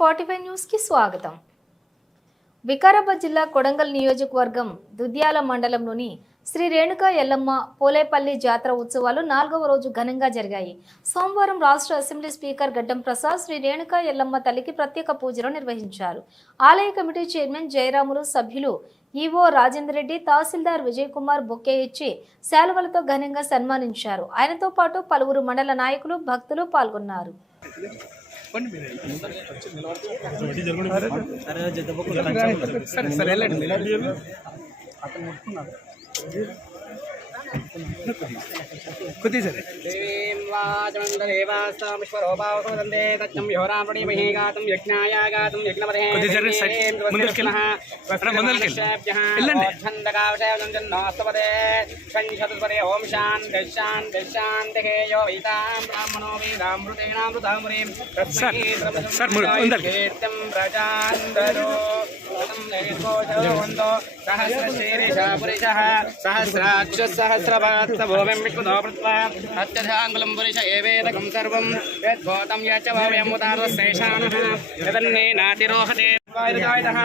45 news కి స్వాగతం. వికారాబాద్ జిల్లా కొడంగల్ నియోజకవర్గం దుద్యాల మండలంలోని శ్రీ రేణుకా ఎల్లమ్మ పోలేపల్లి జాతర ఉత్సవాలు 4వ రోజు ఘనంగా జరిగాయి. సోమవారం రాష్ట్ర అసెంబ్లీ స్పీకర్ గడ్డం ప్రసాద్ శ్రీ రేణుకా ఎల్లమ్మ తల్లికి ప్రత్యేక పూజలు నిర్వహించారు. ఆలయ కమిటీ చైర్మన్ జయరాములు, సభ్యులు ఈవో రాజేందర్ రెడ్డి, తహసీల్దార్ విజయ్ కుమార్ బొకే ఇచ్చి శాలువలతో ఘనంగా సన్మానించారు. ఆయనతో పాటు పలువురు మండల నాయకులు, భక్తులు పాల్గొన్నారు. सहस्रभूमिं विष्णुदोपृत्वा अत्यधाङ्गुलं पुरुष एवेदकं सर्वं यद्भूतं यच्च भव्यमुदारस्तेषानः यदन्नेनातिरोहते वायुदायतः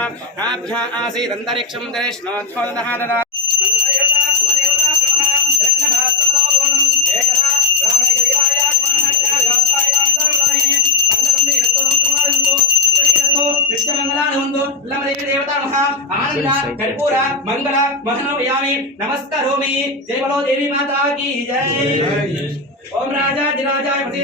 आभ्या आसीदन्तरिक्षं दरेष्णोद्भोदः ददा कर्पूर मंगल महनोयामी नमस्करोमि जय बोलो देवी माता की जय। ओम राजा दिराजाय प्रति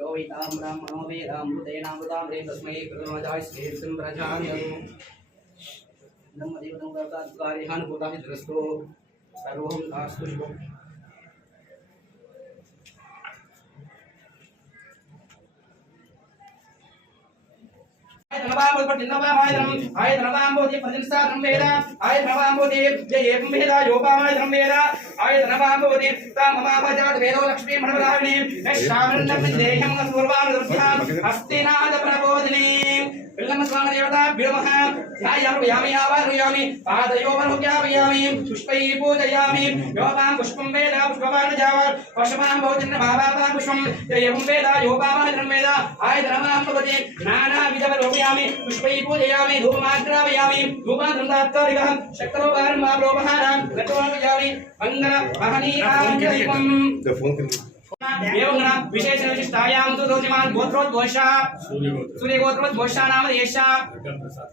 लोहितां ब्राह्मणो वेदामृतेनामृतां रे तस्मै कृतमजाय श्रीर्षं प्रजान्यं नमदेवतं कर्ताद्वारिहानुभूताः द्रष्टो सर्वं नास्तु शुभम् पूजयामि धूमाग्रावयामि धूमाग्रन्दात्कारिकः शक्रोपारं वाप्रोपहारां रतोपयामि मंगल महनीयाञ्जलिकम् एवं विशेष विशिष्टायां तु दोषिमान् गोत्रोद्घोषा सूर्यगोत्रोद्घोषा नाम देशा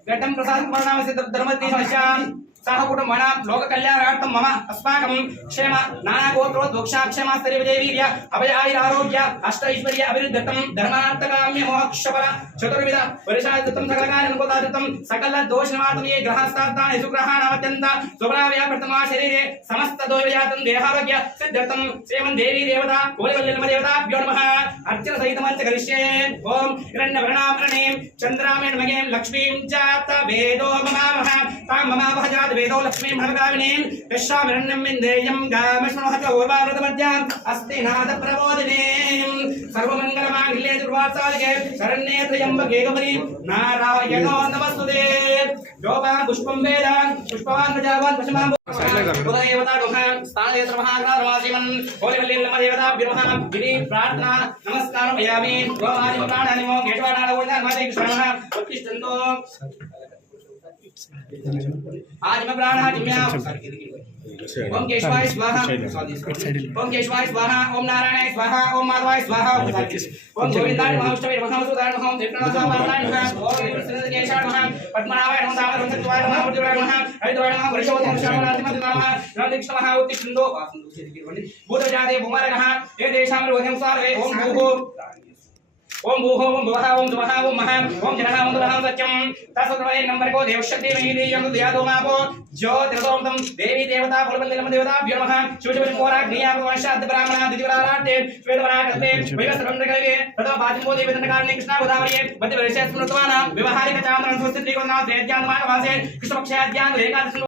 घटं प्रसाद नामस्य धर्मतीर्षा सह कुटुंबानां लोक कल्याणार्थं मम अस्माकं क्षेम नाना गोत्रोद्घोषा क्षेमास्तरे विजयवीर्य अभय आयुरारोग्य अष्ट ऐश्वर्य अभिवृद्ध्यर्थं धर्मार्थकाम्य मोक्षफल चतुर्विध परिषादितं सकलकार्यानुकूलादितं सकल दोषनिवारणं ये ग्रहस्थार्थानि सुग्रहाणामत्यन्त शुभलाभ्याप्रथमा शरीरे समस्त दोषजातं देहारोग्य सिद्ध्यर्थं श्रीमन् देवी देवता कोलिवल्लम देवताभ्यो नमः अर्चन सहितमर्च करिष्ये। ओम हिरण्यवर्णाभरणीं चन्द्रामेण मगें लक्ष्मीं चात वेदो ममामः तां ममावह जात वेदो लक्ष्मीं भवगामिनीं यस्यामिरण्यं विन्देयं गामश्मनोहत ओर्वावृतमध्याम् अस्ति नाद प्रबोधिनीं सर्वमङ्गलमाङ्गल्ये दुर्वासादिके शरण्ये त्र्यम्बके गौरी नारायणो नमस्तुते। योगा पुष्पं वेद पुष्पवान् प्रजावान् पशुमान् देवता दुहां स्थानेत्र महाग्रामवासिमन् कोलिवल्लम देवताभ्यो नमः गिरि प्रार्थना नमस्कारं भयामि गोमादि प्राणानि मो केशवानां वैद्यान् माते कृष्णः उत्तिष्ठन्तो आज मैं प्राण जिम्या ओम केशवाय स्वाहा ओम केशवाय स्वाहा ओम नारायणाय स्वाहा ओम माधवाय स्वाहा ओम गोविंदाय नमः अष्टवे महासुदाय नमः देवनाथाय नमः ओम केशवाय नमः पद्मनाभाय नमः दामोदराय नमः मुद्राय नमः हरिद्वाय नमः वृषभोत्तम श्यामलाय नमः रामकृष्ण नमः उत्तिष्ठन्तो भूतजाते भूमारगः ये देशां रोध्यं सारे ओम भूः ओम भूः ओम भुवः ओम दुवः ओम महः ओम जनः ओम दुरः सत्यं तत्सर्वै नंबर को देवशक्ति महीदेयं दयादो मापो ज्योतिर्सोमतं देवी देवता कुलवल्लम देवताभ्यो नमः शिवशक्तिमोराग्निया वंशाद ब्राह्मण दिदिवराराते श्वेतवराकते वैवस्त्रन्द्रकले ततो बाजमो देवदण्डकारणे कृष्णा गोदावरी मध्यवर्षे स्मृतवानां व्यवहारिक चामरं स्वस्तित्रिकोणा सेद्यान्मानवासे कृष्णपक्षाद्यान् एकादश